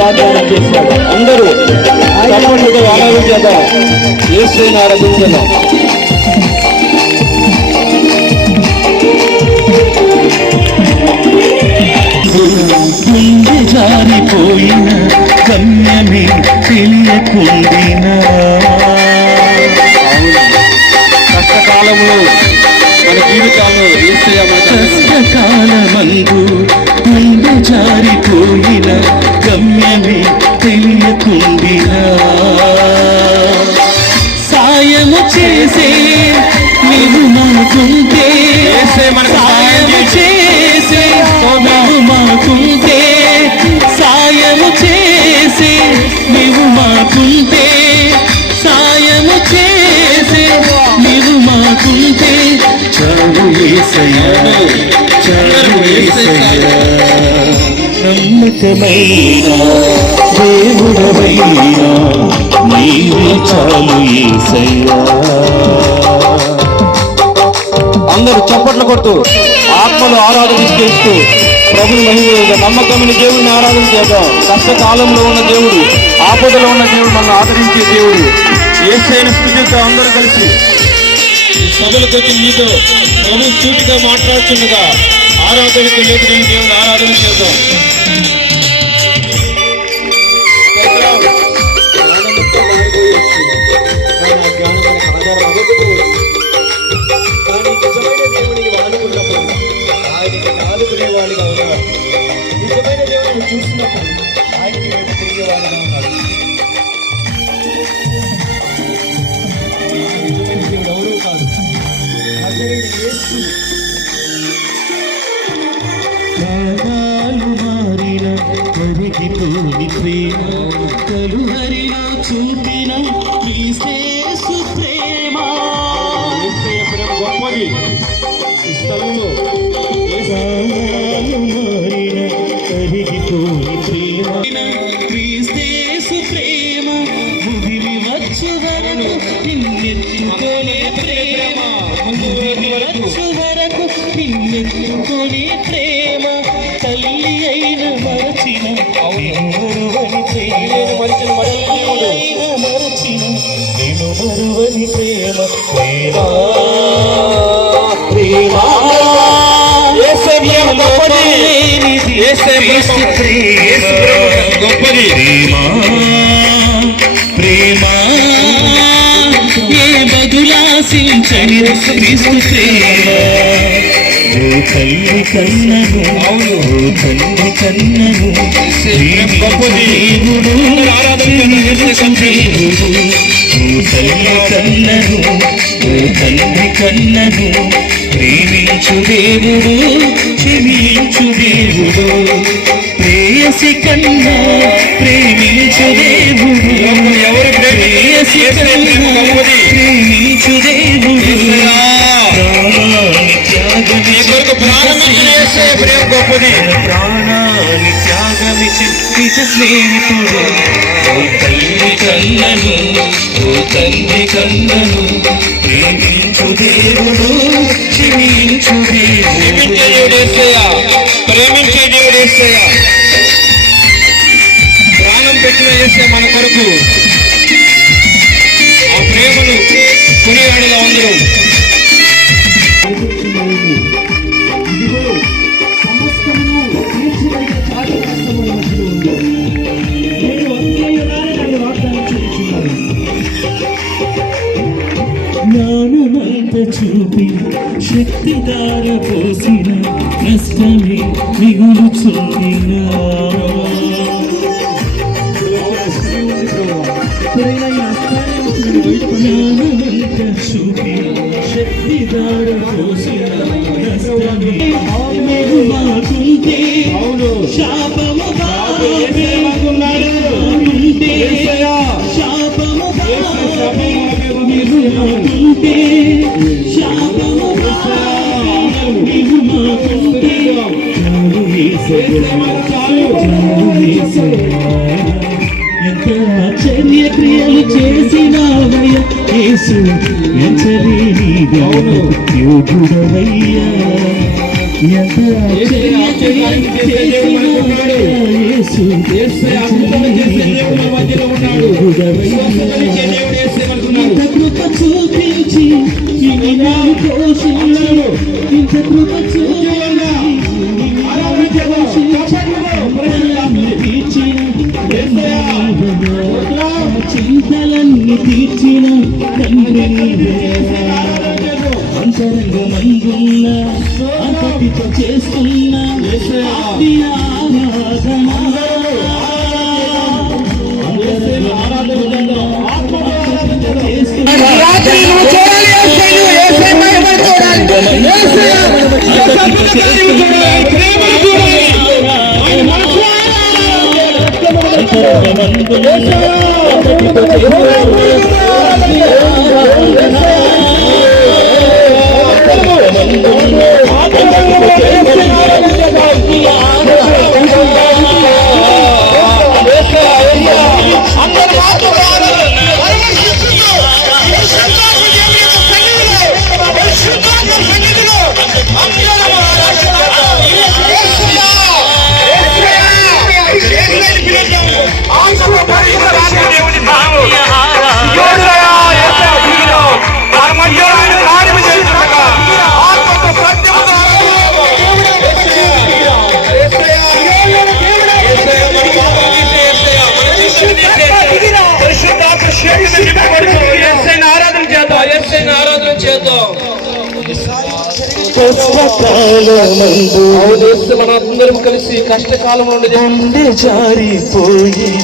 వాగ్దానం చేశాడు. అందరూ తప్పనితో ఆరాధించేద్దాం, యేసుని ఆరాధించేద్దాం. జారిపోయిన గమ్యమే తెలియకుండినా, కష్టకాలంలో మన జీవితాల్లో కష్టకాలమందు ముందు జారిపోయిన గమ్యమే తెలియకుండినా, సాయము చేసే నీవు మాకుంటే, సాయము చేసే నీవు మాకుంటే, సాయము చేసే నీవు మాకుంటే, సాయము చేసే నీవు మాకుంటే, చాలు యేసయ్యా, చాలు యేసయ్యా, నమ్మకమైన దేవుడవైనా నీవే చాలు యేసయ్యా. అందరూ చప్పట్లు కొట్టు, ఆత్మలు ఆరాధన చేస్తూ ప్రభుని మహిమ నమ్మకమైన దేవుడిని ఆరాధన చేద్దాం. కష్టకాలంలో ఉన్న దేవుడు, ఆపదలో ఉన్న దేవుడు, మనల్ని ఆదరించే దేవుడు యేసయ్యను స్తుతిద్దాం. అందరూ కలిసి సభలకు వచ్చి మీతో ప్రభు సూటిగా మాట్లాడుతుండగా ఆరాధనకు లేకుండా దేవుని ఆరాధన చేద్దాం. కానీ నిజమైన దేవుడిని వాడుకున్నప్పుడు ఆయనకి ఆదుకునేవాడిగా ఉన్నాడు. నిజమైన దేవుడిని చూసినప్పుడు ఆయనకి వైపు తిరిగేవాడిగా ఉన్నాడు. నిజమైన దేవుడు ఎవరూ కాదు, నజరేయుడు యేసు. కాలాలు మారిన కరిగిపోని ప్రేమ, కలువరిలో చూపిన క్రీస్తు ప్రేమ, గొప్పది. ఈ స్థలంలో కాలాలు మారిన కరిగిపోని ప్రేమ, క్రీస్తు ప్రేమ, ముదిరి వచ్చు వరకు నిన్నెత్తుకోలే ప్రేమ, ముదిరి వచ్చు వరకు నిన్నెత్తుకోలే ప్రేమ, తల్లి అయిన మరచిన మరువని ప్రేమ, మరచిన నేను మరువని ప్రేమ, ప్రేమ ప్రేమ గొప్పది. ప్రేమ ఏ బదులాశించని క్రీస్తు ప్రేమ, ఓ తల్లి కన్నను, ఓ తల్లి కన్నను, దేవుడు దేవుడు, ఓ తల్లి కన్నను, ఓ తల్లి కన్నను, ప్రేమించు దేవుడు, క్షమించు దేవుడు, ప్రేయసి కన్నా ప్రేమించు దేవుడు, ఎవరు ప్రేయసి కన్నా ప్రేమించు దేవుడు, ప్రాణాన్ని త్యాగమిచ్చి నిజ స్నేహితుడు, ఓ తల్లి కన్నను, ఓ తల్లి కన్నను, ప్రేమించు దేవుడు, క్షమించు దేవుడు, ప్రేమించే దేవుడు యేసయ్య, ప్రాణం పెట్టిన యేసయ్య మన కొరకు. ఆ ప్రేమను కొనియాడగా అందరూ జ్ఞానమంత చూపి శక్తి దార పోసిన నష్టమే మిగులుచుందిన, జ్ఞానమంత చూపి శక్తి దార పోసిన నష్టమే మిగులుకుంటే, శాపము బాగుంటే, శాపము మిగులుకుంటే, శాపము మిగులుకుంటే, చాలు యేసయ్యా, చాలు యేసయ్యా, ఎంత ఆశ్చర్య క్రియలు చేసినావయ్యా యేసు, ఎంచలేని యోగుడవయ్యా, ఎంత ఆశ్చర్య క్రియలు చేసినావయ్యా యేసయ్య అద్భుతాలు చేసే దేవుడు మన మధ్యలో ఉన్నాడు. స్వస్థతనిచ్చే దేవుడు యేసయ్య మనకు ఉన్నాడు. ఇంత కృప చూపించి ఇన్ని పోషించాడు. ఇంత కృప చింతలన్నీ తీర్చిన తండ్రి అంతరంగమందున్న అంతటితో చేస్తున్న రాత్రి నువ్వు చూడాలి, యేసయ్య మహిమను చూడాలి, ప్రేమను చూడాలి. ఆరాధన చేద్దాం. మనందరం కలిసి కష్టకాలం నుండి జారిపోయిన